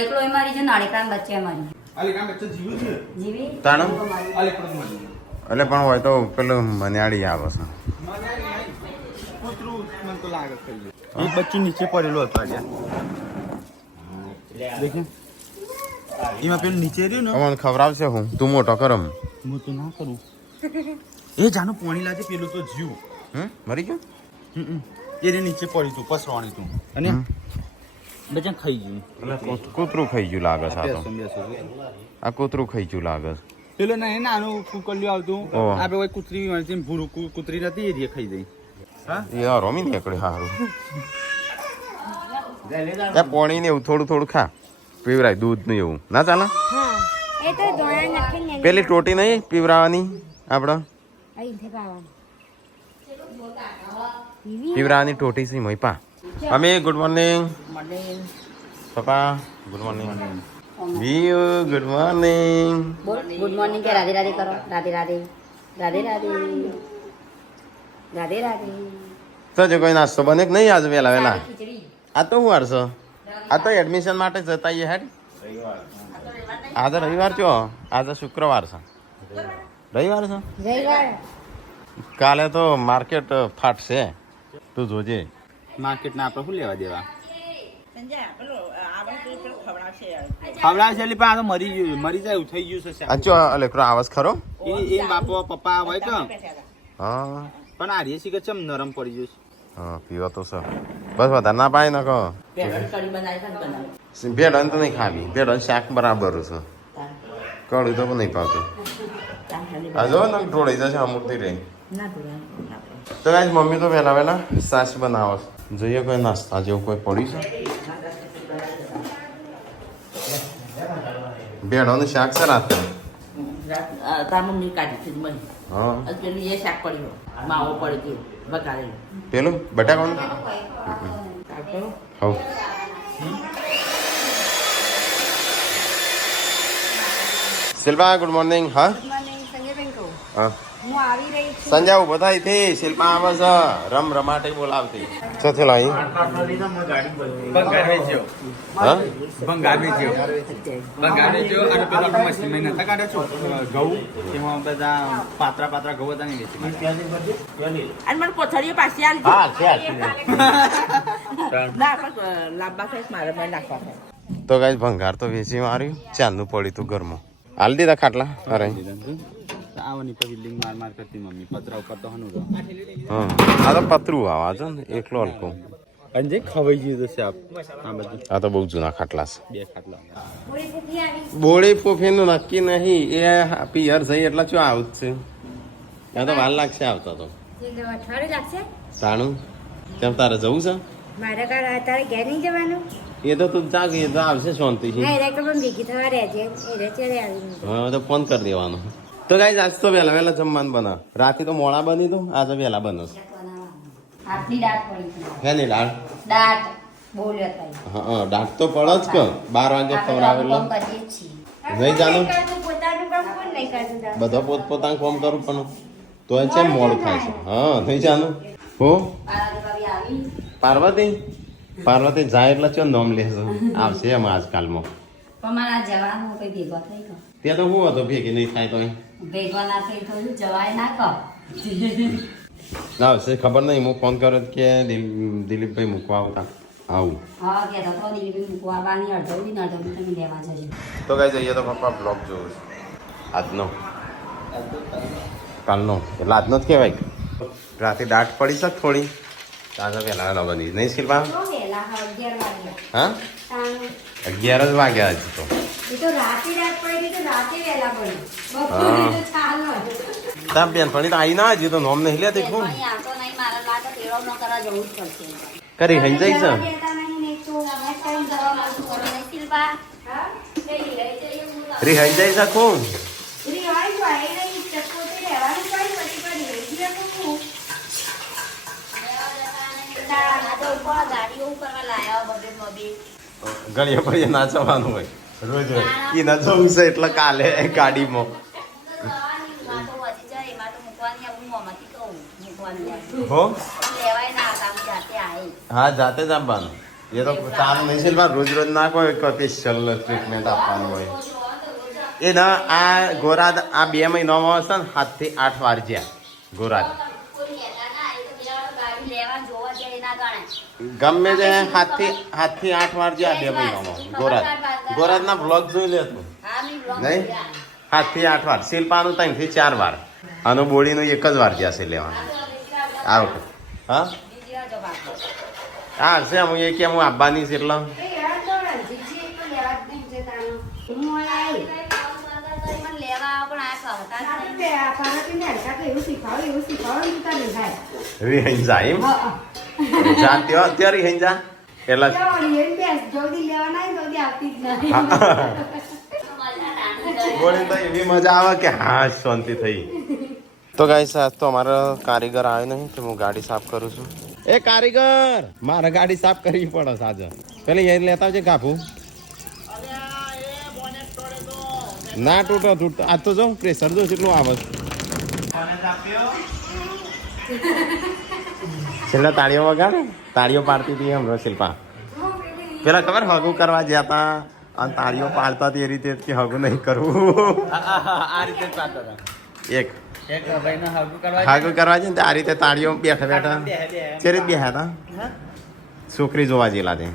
એકલો અમારી જો નાળીકાન બચ્ચે અમારી આલિકાન બચ્ચે જીવી છે જીવી તાણો આલિકાન મળી એટલે પણ હોય તો પેલું મન્યાળી આવે છે કૂતરું મને તો લાગે થઈ એક બચ્ચી નીચે પડેલો હતો આજે દેખે એમાં પેલું નીચે રહ્યું ને મને ખવડાવશે હું તું મોટો કરમ હું તો ના કરું એ જાનું પાણી લાગે પેલું તો જીવ મરી ગયો એને નીચે પડી તું પસરવાની તું અને બચ્ચા ખાઈ ગયું એટલે કૂતરું ખાઈ ગયું લાગે છે આ તો આ કૂતરું ખાઈ ગયું લાગે છે પેલો ને નાનું કુકલ્યું આવતું ઓહ. આપણે કોઈ કૂતરી વાંચી ભૂરું કૂતરી નથી એ ખાઈ જાય હા એ રમી નીકળ્યું સારું ત્યાં પાણી ને એવું થોડું થોડું ખા પીવરાય દૂધ ને એવું ના ચાલે હા એ તો દોણા નાખીને પેલી ટોટી નહીં પીવરાવાની આપણે અહીંથી પાવાનું પીવરાવાની ટોટી છે મય અમે ગુડ મોર્નિંગ પપ્પા good morning BU good morning બોલ ગુડ મોર્નિંગ કે રાધે રાધે કરો રાધે રાધે રાધે રાધે રાધે રાધે તો જો કોઈ નાસ્તો બને કે નહીં આજે વહેલા વહેલા ખીચડી આ તો શું વારસો આ તો એડમિશન માટે જતા આવીએ હેડ આજે રવિવાર છો આજે શુક્રવાર છે રવિવાર છે જયવાર કાલે તો માર્કેટ ફાટશે તું જોજે માર્કેટ ના આપણે શું લેવા દેવા ખવડાવશે એટલે પણ આ તો મરી જાય એવું થઈ ગયું છે અચો અલેક્રો આવાજ ખરો એ બાપો પપ્પા હોય તો હા પણ આ રેસી કે ચમ નરમ પડી ગયું હા પીવો તો સર બસ વધારે ના પાય ને કહો ભેડન તો નહીં ખાવી ભેડન શાક બરાબર છે કડું તો નહીં પાવતું આ જો ને ઢોળાઈ જશે અમુકથી રહી તો ગાઈસ મમ્મી તો વહેલા વહેલા સાસ બનાવો છે જોઈએ કોઈ નાસ્તા જેવું કોઈ પડ્યું છે ભેડોનું શાક છે રાતે હા માવો પડ્યો બગાડેલો પેલું બટાકાનું હવ શિલ્પા ગુડ મોર્નિંગ હા સંજયબેન કહું હા હું આવી રહી છું સંજય ઉભો થાય થી શિલ્પા આવે છે રમાટે બોલાવતી શું થયું અહીં ભંગાર વેચ્યો હા ભંગાર વેચ્યો અને પેલો આપણે મસ્તી મહિના હતા કાઢે છો ઘઉં એમાં બધા પાતરા ઘઉં હતા નહીં વેચી અને મને કોથળીઓ પાછી આવી હા છે ના પણ લાંબા સાઈઝ મારે મને નાખવા છે તો ગાઈસ ભંગાર તો વેચી માર્યું ચાંદનું પડ્યું તું ઘરમાં હાલ દીધા ખાટલા અરે આવવાની બિલ્ડિંગ માર કરતી મમ્મી પતરા ઉપર તો હનું હા આ તો પતરું આવા છે ને એકલો હલકો અને જે ખવાઈ ગયું તો છે આ બધું આ તો બહુ જૂના ખાટલા છે બે ખાટલા બોળી ફોફીનું નક્કી નહીં એ પિયર જઈ એટલે શું આવું જ છે ત્યાં તો વાર લાગશે આવતા તો અઠવાડિયું લાગશે તાણું કેમ તારે જવું છે મારા કાર તારે ઘેર નહીં જવાનું એ તો તું જાગ એ તો આવશે શાંતિથી ના એ તો પણ ભેગી થવા રહેજે એ રચે આવી હા તો ફોન કરી દેવાનો તો ગાઈસ આજ તો વહેલા વહેલા જમવાનું બના રાતે તો મોડા બની તો આજે વહેલા બનશે આટલી દાટ પડી છે હે દાળ દાટ બોલ્યો થાય હા દાંત તો પડે જ કે 12 વાગે ખવડાવેલો નહીં જાણું પોતાનું કામ કોણ નહીં કરતું બધા પોતપોતાનું કામ કરું પણ તો એ છે મોડું થાય છે હા નહીં જાણું હો પાર્વતી પાર્વતી જાય એટલે ચો નામ લેશે આવશે એમ આજકાલમાં પણ મારા જવાનું કઈ ભેગો થઈ ગયો ત્યાં તો હું હતો ભેગી નહીં થાય તો ભેગો ના થઈ થયું જવાય ના કર આવશે ખબર નહીં હું ફોન કર્યો કે દિલીપભાઈ મૂકવા આવતા આવું હા કે તો દિલીપી મૂકવા આવવાની અડધો તમે લેવા જજો તો કઈ જઈએ તો પપ્પા બ્લોગ જોઉં આજનો કાલનો એટલે આજનો જ કહેવાય રાતે દાટ પડી છે થોડી તાજા વહેલા વહેલા બની નહીં શિલ્પા વહેલા 11 વાગ્યા હા 11 જ વાગ્યા હજી તો એ તો રાતે રાત પડી તો રાતે વહેલા પડી બપોરે તો ચાલો તાર બેનપણી તો આવી ના હજી તો નોમ નહીં લેતી હું આ તો નહીં મારા લાગે તેડો ન કરવા જવું જ પડશે કરી હઈ જાય છે રી હઈ જાય છે કોણ ઘણી પડી નાચવાનું હોય રોજ રોજ એ ના જવું છે એટલે કાલે ગાડીમાં હો હા જાતે જ આવવાનું એ તો ચાલુ નહીં છે રોજ રોજ ના કોઈ સ્પેશિયલ ટ્રીટમેન્ટ આપવાનું હોય એ ના આ ગોરાદ આ 2 મહિનામાં હશે ને 7 થી 8 વાર જ્યાં ગોરાદ ગમે તે 7 થી 8 વાર જ્યાં 2 મહિનામાં ગોરાદના બ્લોગ જોઈ લે તું નહીં 7 થી 8 વાર શિલ્પાનું 3 થી 4 વાર અને બોડીનું 1 જ વાર જ્યાં છે લેવાનું આ વખત હા હા હશે હું એ કે હું આવવાની છે એટલે રિહાઈ જાય એમ જા ત્યાં રિહાઈ જા એટલે બોલી તો એવી મજા આવે કે હા શાંતિ થઈ તો ગાઈસ આજ તો અમારો કારીગર આવ્યો નહીં તો હું ગાડી સાફ કરું છું એ કારીગર મારે ગાડી સાફ કરવી પડે સાજે પેલી એ લેતા આવજે કાપું ના તૂટો આજ તો જો પ્રેશર જો કેટલું આવે છેલ્લા તાળીઓ વગાડે તાળીઓ પાડતી હતી હમણાં શિલ્પા પેલા ખબર હગું કરવા ગયા હતા અને તાળીઓ પાડતા હતી એ રીતે કે હગું નહીં કરવું આ રીતે જ પાડતા હતા એક ભાઈને હાગું કરવા છે ને આ રીતે તાળીઓ બેઠા બેઠા ચેરી બેહ્યા હતા છોકરી જોવા જેલા તે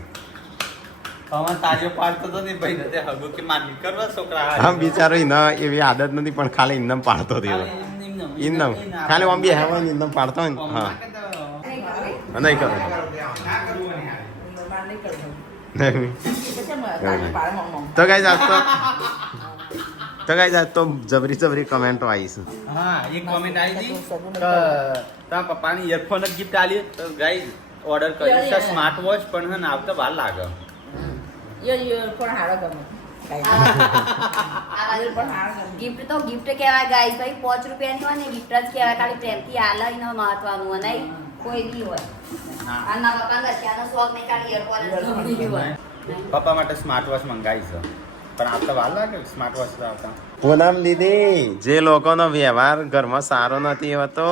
તાળીઓ પાડતો તો ને ભાઈ ને હગું કે માની કરવા છોકરા હા બિચારો ના એવી આદત નથી પણ ખાલી ઇન્દમ પાડતો હતો ઇન્દમ ખાલી આમ બેહ્યા હોય ને ઇન્દમ પાડતો હોય ને હા નહીં કરો તો ગાઈસ આજ તો જબરી કમેન્ટો આવી છે હા એક કોમેન્ટ આવી હતી કે તારા પપ્પાની ઇયરફોન જ ગિફ્ટ આલી તો ગાઈસ ઓર્ડર કર્યું છે સ્માર્ટ વોચ પણ હે ને આવતા વાર લાગે પણ હારો ગમે ગિફ્ટ તો ગિફ્ટ કહેવાય ગાઈસ ભાઈ 5 રૂપિયાની હોય ને ગિફ્ટ જ કહેવાય ખાલી પ્રેમથી આલે એનો મહત્વનું હોય નહીં કોઈ બી હોય આ ના પપ્પા ગસ્યાનો શોખ નહીં ખાલી એરપોર્ટ હોય પપ્પા માટે સ્માર્ટ વોચ મંગાવી છે પણ આવતા વાર લાગે સ્માર્ટ વોચ આવતા પૂનમ દીદી જે લોકોનો વ્યવહાર ઘરમાં સારો નથી એવા તો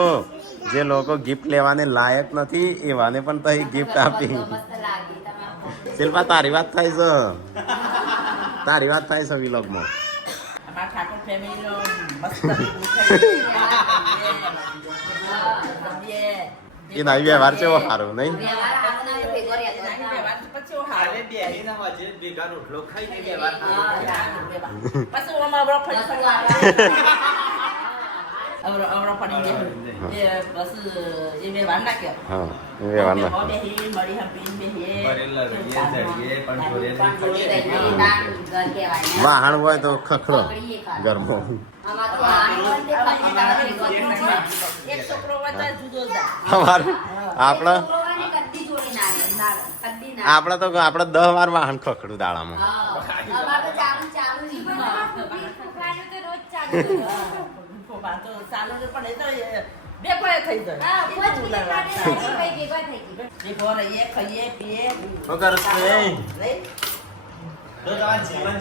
જે લોકો ગિફ્ટ લેવાને લાયક નથી એવાને પણ તો ગિફ્ટ આપી શિલ્પા તારી વાત થાય છે વિલોગમાં અમારા ઠાકોર ફેમિલીનો એ નવી વ્યવહાર છે સારું નહીં ભેગા રોટલો ખાઈને વ્યવહાર વાહણ હોય તો ખખડો ઘરમાં આપડે તો 10 વાર વાહન ખખડું દાડામાં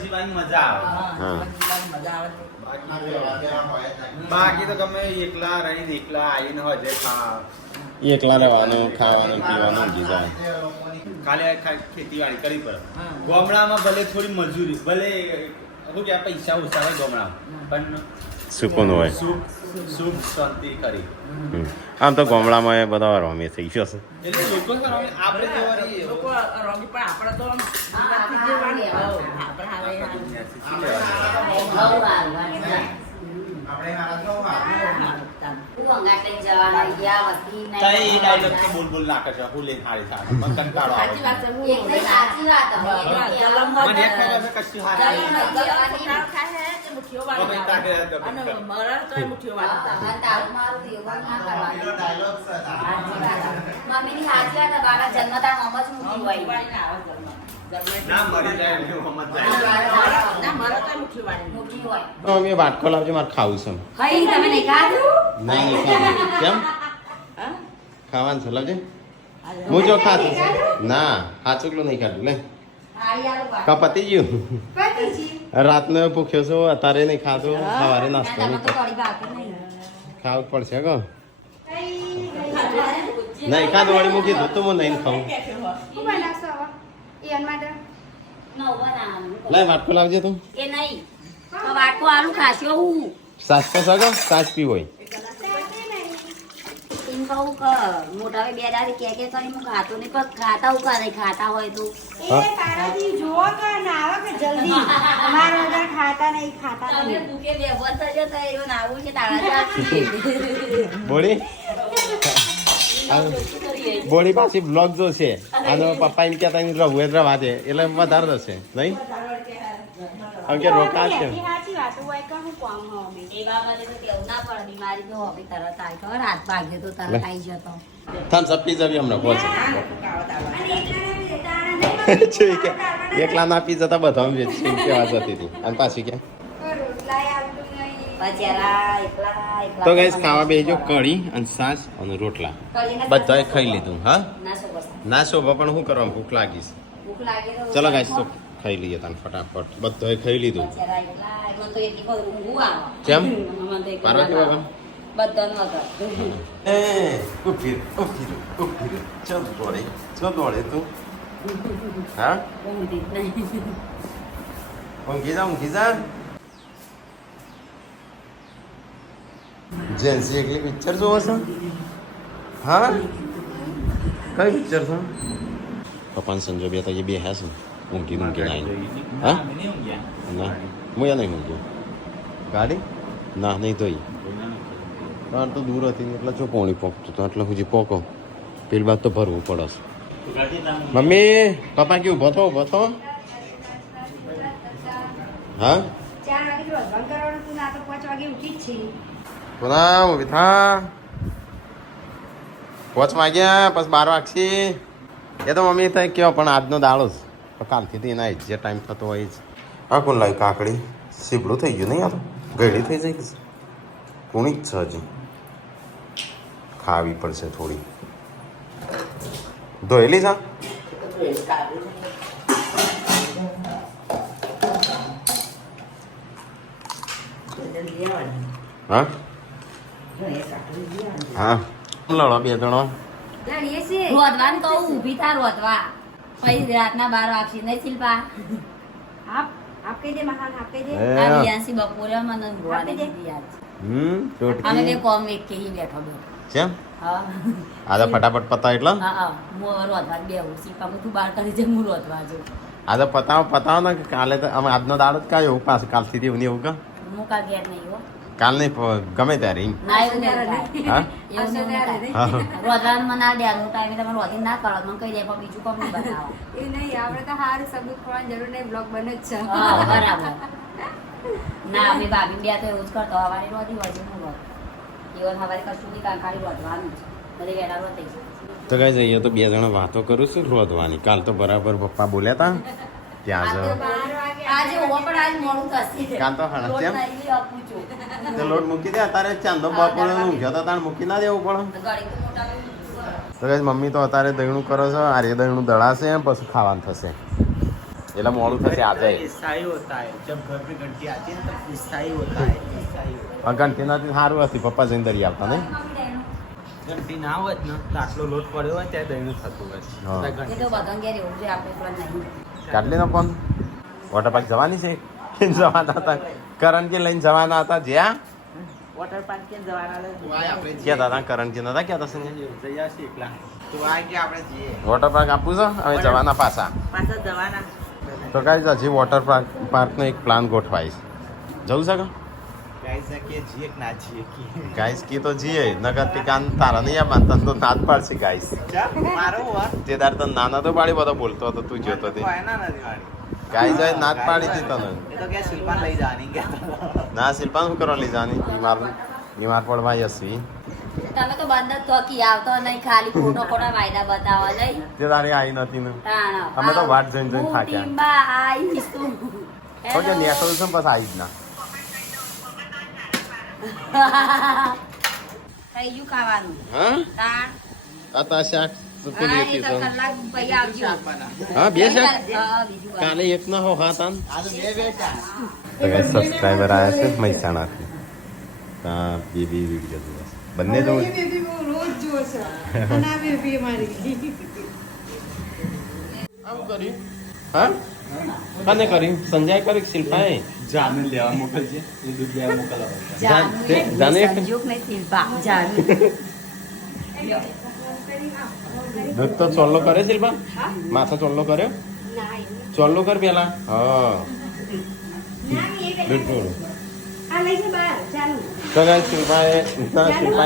જીવન મજા આવે બાકી તો તમે એકલા રહીને એકલા આવીને હોય એકલા રહેવાનું ખાવાનું પીવાનું બીજા ખાલી ખેતીવાડી કરવી પડે ગામડામાં ભલે થોડી મજૂરી ભલે શું કે પૈસા ઓછા હોય ગામડામાં પણ સુકૂન હોય સુખ શાંતિ કરી આમ તો ગામડામાં એ બધા રમે થઈ ગયો છે એટલે લોકો આપણે જેવાની લોકો રોગી પણ આપણે તો જીવનથી જીવવાની બોલ બોલ ના કરશે હું લઈને હારી થાય મને કંટાળો આવે સાચી વાત છે હું સાચી વાત મને એક ખબર છે કશું હારી મુઠ્ઠીઓ વાળી અને મરણ તો મુઠ્ઠીઓ વાળી મમ્મીની સાચી વાત બાળક જન્મતા મમ જ મૂકી હોય ના મરી જાય એટલે સમજ જાય ના મરણ તો મુઠ્ઠીઓ વાળી મૂકી હોય મેં વાટકો લાવજો મારે ખાવું છે હઈ તમે નહીં ખાધું નહીં કેમ ખાવાનું છે લાવજે હું જો ખાતું ના હાચુકલું નહીં ખાધું લે પતી ગયું રાતનો ભૂખ્યો છો અત્યારે નહીં ખાધું સવારે નાસ્તો નહીં ખાવું પડશે કો નહીં ખાધું વાળી મૂકી દઉં તો હું નહીં ખાઉં એન માટે નવ બનાવવાનું લાય વાટકો લાવજે તું એ નહીં તો વાટકો આલું ખાસ્યો હું સાસ તો સગો સાસ પીવો હોય એમ કહું કે મોટા બે દાડી કે કરી હું ખાતો નહીં પણ ખાતા હું કરે ખાતા હોય તો હા? તમે ભૂખે બેભાન થજો તો એનો નાવું છે તાળા બોડી બોડી પાછી બ્લોગ જોશે આનો પપ્પા એમ કહેતા એમ રહું રવા દે એટલે વધારે થશે નહીં આમ કે રોકા છે એ બાબતે તો કેવું ના પડે બીમારી તો હવે તરત આવી ખબર હાથ ભાગ્યો તો તરત આવી જતો થમ્સ અપ પી જવી હમણાં પહોંચે અને ઠીક છે એકલા ના પી જતા બધા કેવા જતી હતી અને પાછી કે તો ગાઈસ ખાવા બેસજો કઢી અને છાશ અને રોટલા બધાએ ખાઈ લીધું હા ના શોભા પણ શું કરવા ભૂખ લાગીશ ચલો ગાઈસ તો ખાઈ લઈએ તને ફટાફટ બધાએ ખાઈ લીધું કેમ પાર્વતી બાબા એ ઉભી ચલ દોડે તું હા ઊંઘી જા જેન્સી એકલી પિક્ચર જોવો છો હા કઈ પિક્ચર છો પપ્પા સંજય બે તો એ બે હા છે ઊંઘી ના હા ના હું નહીં ઊંઘ્યો ગાડી ના નહીં ધોઈ તાર તો દૂર હતી એટલે જો પોણી પોકતું તો એટલે હું જે પોકો પેલી બાદ તો ભરવું પડે મમ્મી પપ્પા કેવું ઉભો થો હા 4 વાગે રોજવાનું કરવાનું તું ના તો 5 વાગે ઉઠી જ છે પુના ઊભી થા 5 વાગ્યા પછી 12 વાગશી એ તો મમ્મી થાય કેવો પણ આજનો દાડો જ કાલથી તો એના જે ટાઈમ થતો હોય જ હા કોણ લાવી કાકડી સીબડું થઈ ગયું નહીં યાર ગળી થઈ જાય કોણી જ છે હજી ખાવી પડશે થોડી ધોયેલી છે હા હા લડો બે જણો રોધવાનું કહું ઊભી થા રોધવા પછી રાતના 12 વાગશે નહીં શિલ્પા આપ કહી દે મહાન આપ કહી દે આ રિયાસી બપોરે મને ઊંઘવા નથી યાદ અમે ચોટકી બે કોમ એક કે બેઠો બે કેમ હા આ તો ફટાફટ પતાવ એટલે હા હું રોધવા બે હું શિલ્પા તું બહાર કરી દે હું રોધવા જઉં આ તો પતાવો ને કે કાલે તો અમે આજનો દાડો જ કાઢ્યો પાછું કાલથી એવું ને એવું કા હું કા ઘેર નહીં હો કાલ નહીં ગમે ત્યારે ના એવું નહીં હા રોધવાનું મને આ ડેનું ટાઈમે તમે રોધી ના કરો મને કહી દે પણ બીજું કોમ નહીં બનાવો એ નહીં આપણે તો હારું સબૂત ખોવાની જરૂર નહીં બ્લોગ બને જ છે હા બરાબર ના અમે ભાભી બે તો એવું જ કરતો હવારે રોધી હોય હું રોધ એવું હવારે કશું નહીં કામ ખાલી રોધવાનું જ બધી વેડા રોતી તો કઈ જઈએ તો બે જણા વાતો કરું છું રોધવાની કાલ તો બરાબર પપ્પા બોલ્યા હતા ત્યાં જ આજે હોવો પણ આજ મોડું થશે કાલ તો હાણા લોટ કેમ? નહીં આપું છું તો લોટ મૂકી દે અત્યારે ચાંદો બપોરે ઊંઘ્યો તો તારે મૂકી ના દેવું પડે ઘડી તો મોટા તો કઈ મમ્મી તો અત્યારે દહીણું કરો છો આરે દહીણું દળાશે પછી ખાવાનું થશે એટલે મોડું થશે આજે ईसाई होता है जब घर पे घंटी आती है ना तब ईसाई होता है ईसाई ઘંટીનાથી સારું હતી પપ્પા જઈને દરી આવતા નહીં ઘંટી ના હોત ને તો આટલો લોટ પડ્યો હોય ત્યાં દહીંનું થતું હોય હા. ત્યાં એ ઘંટી તો બધા ઘેર એવું છે આપણે પણ નહીં કાઢલી નો ફોન વોટર પાર્ક જવાની છે જવાના હતા કરણજી લઈને જવાના હતા જ્યાં વોટર પાર્ક કે જવાના કહેતા હતા કરણજી નતા કહેતા સંજય જયા છે એકલા તો આ કે આપણે જઈએ વોટર પાર્ક આપવું છે હવે જવાના પાછા પાછા જવાના તો કઈ હજી વોટર પાર્કનો એક પ્લાન ગોઠવાઈશ જવું છે ગાઈસ કે જીએ કે ના જીએ કે ગાઈસ કી તો જીએ નગર ટીકાન તારા નહીં માનતા તો નાદ પાડશે ગાઈસ મારો હોવા તે તાર તો નાના તો પાડી બધો બોલતો હતો તું જોતો તે એના નથી વાળી ગાઈસ હવે નાદ પાડી હતી તને એ તો કે શિલ્પાન લઈ જવાની ગયા ના શિલ્પા શું કરવા લઈ જવાની બીમાર પડવા હસી તમે તો બંધ જ થોકી આવતો નહીં ખાલી ખોટો ખોટા વાયદા બતાવવા લઈ તે તારી આવી નથી ને તાણ અમે તો વાટ જોઈને જોઈને થાક્યા. હું ટીમ્બા આઈશ તું તો કે નેસો છે બસ આવી જ ના થઈ ગયું ખાવાનું હા તાણ આ તા શાક સુકી હા, લેતી એ તો તો કલાક પછી આવજો હા બે શાક હા, બીજું વાત. કાલે એક ના હો હા તાન આ તો બે બેટા તો ગાઈસ સબસ્ક્રાઇબર આવ્યા છે મહેસાણાથી ત્યાં બેબી વિડીયો જોવા બંને તો બેબી બહુ રોજ જુએ છે અને આ બેબી મારી આમ કરી હા કને કરી સંજય કરી શિલ્પાએ જાને લેવા મોકલજે એ દૂધ લેવા મોકલાવો જાને સંજોગ નહીં શિલ્પા જાનુ દૂધ તો ચોલ્લો કરે શિલ્પા માથો ચોલ્લો કર્યો ચોલ્લો કર પેલા હા દૂધ જોડું તો ગાઈસ શિલ્પાએ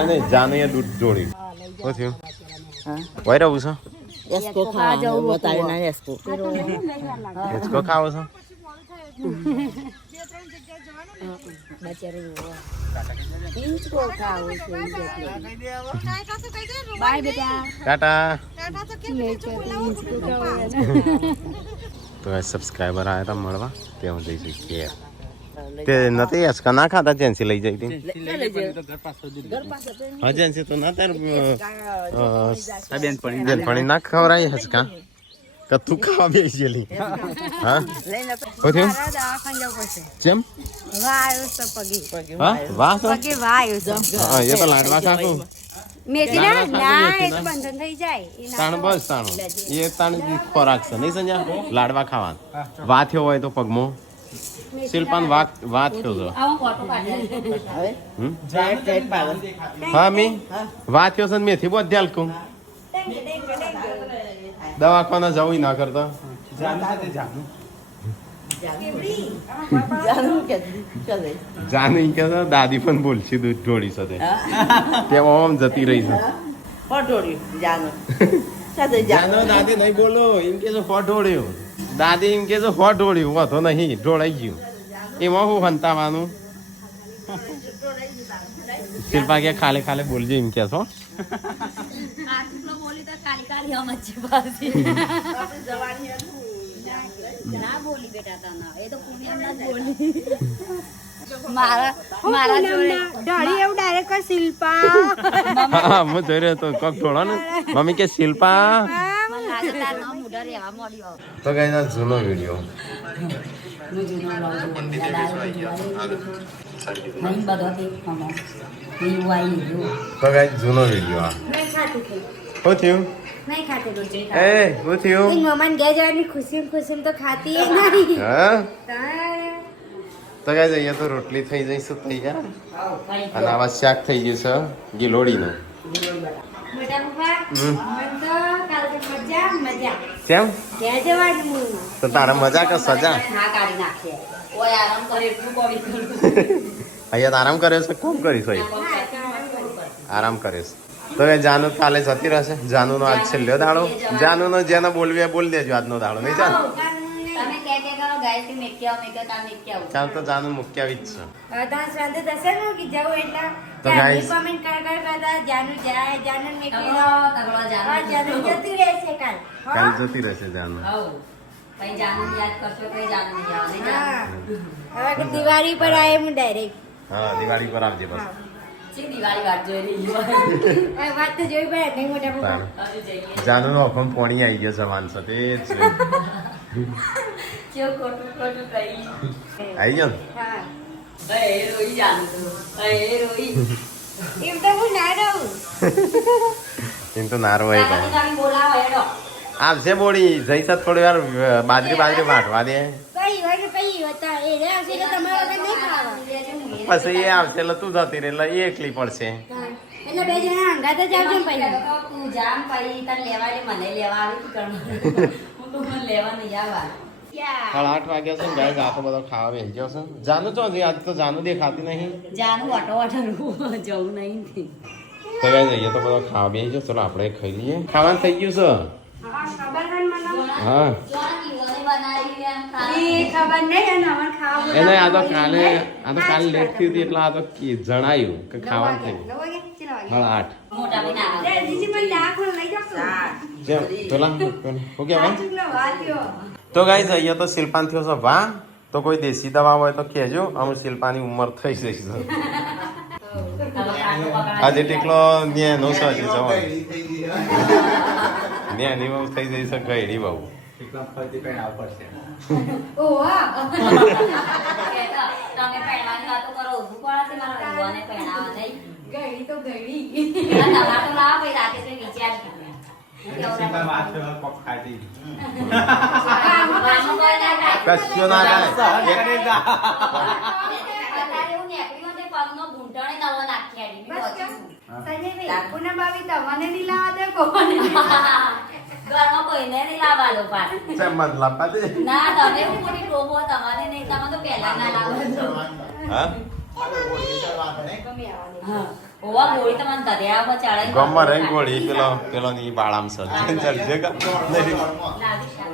નહીં જાને દૂધ જોડ્યું શું થયું વહી રહું છો એસ્કો ખાવા બતાવી ના એસ્કો હિંચકો ખાવો છો બાય બેટા ટાટા નહીં તો સબસ્ક્રાઈબર આવ્યા હતા મળવા ત્યાં જઈ શકીએ તે નથી હિંચકા ના ખાતા જેન્સી લઈ જઈ હતી હા જેન્સી તો ના તાર બેનપણી ના ખવડાય હિંચકા કે તું ખાવા બેસી ગયેલી હા શું થયું જેમ હા વાહ તો હા એ તો લાડવા ખાતું મેથી ના ના એ તો બંધન થઈ જાય એ ના તાણ બસ તાણું એ તાણ ખોરાક છે નહીં સંજા લાડવા ખાવાનું વાત થયો હોય તો પગમો શિલ્પાન વાત થયો છો આવો ફોટો કાઢી હા મી વાત થયો છે ને મેથી બહુ ધ્યાન કું દવાખાના જવું ના કરતા જાની કે દાદી પણ બોલશે દૂધ ઢોળી સાથે તેમાં આમ જતી રહી છે જાનો દાદી નહીં બોલો એમ કે હો ઢોળ્યું દાદી એમ કે હો ઢોળ્યું વાતો નહીં ઢોળાઈ ગયું એમાં હું હંતાવાનું શિલ્પા કે ખાલે ખાલે બોલજો એમ કે છો બોલી તો કાલી કાલી હમ જ પાછી ના બોલી બેટા તને એ તો પુણ્યમ ના બોલી મારા જોડે ઢળી એવું ડાયરેક્ટ શિલ્પા હા હું જોઈ રહ્યો તો કોક ઢોળો ને મમ્મી કે શિલ્પા મને લાગે તાર નામ ઉડા રહેવા મળ્યો તો કઈ ના જૂનો વિડીયો નહીં બધો તે હમો એવું આવી ગયું તો કઈ જૂનો વિડીયો આ નહીં ખાતું છે શું થયું નહીં ખાતી રોજે એ શું થયું મમ્માને ઘેર જવાની ખુશી તો ખાતી નહીં હા તારે તો કઈ જઈએ તો રોટલી થઈ જઈશું તૈયાર અને આવા શાક થઈ ગયું છે ગિલોડીનું મોટા પપ્પા મને તો કાલે મજા કેમ ઘેર જવાનું તો તારા મજા કે સજા હા કાઢી નાખે ઓય આરામ કરે એટલું બોડી કરું અહીંયા તો આરામ કર્યો છે કોમ કરીશ ભાઈ આરામ કરીશ તો એ જાનુ કાલે જતી રહેશે જાનુનો આજ છેલ્લો દાડો જાનુનો જેને બોલવી એ બોલ દેજો આજનો દાડો નહીં જાન તમે કે કરો ગાયત્રી મેક્યા મેક્યા મેક્યા ચાલ તો જાનુ મુક્ય આવી જ છે ત્યાં શાંતિ થશે ને કે જાઉં એટલા તો guys- કમેન્ટ કરતા જાનુ જાય જાનુ ને તગડો તગડો જાનું જાનુ જતી રહેશે કાલ કાલ જતી રહેશે જાનુ હઉ કઈ જાનું યાદ કરશો કઈ જાનું નહીં આવે નહીં હા જાનું હવે કે દિવાળી પર આયે હું ડાયરેક્ટ હા દિવાળી પર આવજે બસ ચી દિવાળી વાત જોઈ રહી આ વાત તો જોઈ પડે નહીં મોટા પપ્પા તાર હજુ જઈએ જાનુનો અફમ પોણી આવી ગયો જવાન સાથે જ કેવું ખોટું ખોટું કહી આવી ગયો ને હા એ રોઈ જાનું તું એ રોઈ એમ તો હું ના રહું એમ તો નારો હોય ભાઈ કાકી બોલાવો એડો આવશે બોડી જઈશ થોડી વાર બાજરી વાટવા દે કઈ હોય કે કઈ હતા એ રે આવશે એટલે તમારા વગર નહીં ખાવા પછી એ આવશે એટલે તું જતી રહે એટલે એ એકલી પડશે હા. એટલે બે જણા હંગાત જ આવજો ને પછી તું જામ પઈ તને લેવા લે મને લેવા આવી તું કરવાનું હું તો મને લેવા નહીં આવવા 8:30 વાગ્યા છે ને ગાય આ તો બધો ખાવા બેસી ગયો છે જાનું તો હજી આજ તો જાનું દેખાતી નહીં જાનું વાટો વાટો જવું નહીં તો ગાય જઈએ તો બધો ખાવા બેસી ગયો ચલો આપણે ખાઈ લઈએ ખાવાનું થઈ ગયું છે હા એ ખબર નહીં અને અમારે ખાવા એને આ તો કાલે લેટ થઈ હતી એટલે આ તો જણાયું કે ખાવાનું થયું બોલાવો. 8:30 મોટા બી ના આવે. જીજી મને દાખલો લઈ જાઓ જેમ પેલા શું કહેવાય ચૂકલો વાત્યો તો ગાઈઝ અહીંયા તો શિલ્પાન થયો છે વાહ તો કોઈ દેશી દવા હોય તો કહેજો અમે શિલ્પાની ઉંમર થઈ જઈશ આજે ટીકલો નો છે હજી જવાનું ન્યાની બહુ થઈ જઈ છે ગયડી બહુ ઓહો તમે પહેરવાની વાતો કરો ઊભું પડે છે મારા ઊભવાને પહેરાવા નહીં ગળી તો ગળી તમારે તો લાવો પછી રાતે તો વિચાર નસીબમાં વાત કોક ખાતી આમાં કોઈ ના થાય. કશું ના થાય અત્યારે એવું નીકળ્યું ને પગનો ઘૂંટણ ય નવો નાખી આલી. બસ પહોંચી કેમ? છું. સંજયભાઈ, પૂનમભાભી તમને નહીં લાવવા દે, કોને નહીં લાવવા ઘરમાં કોઈને નહીં લાવવાનો પાસ. છે મતલબ પાછી ના તમે હું મોટી ટોપો તમારે નહીં, તમે તો પહેલા ના લાવો છો. હા હા. ઓવા ગોળી તમને દરિયામાં ચડાઈ ગમમાં રહી ગોળી પેલો ની બાળામ સર ચલજે કા નહીં લાવી શાક.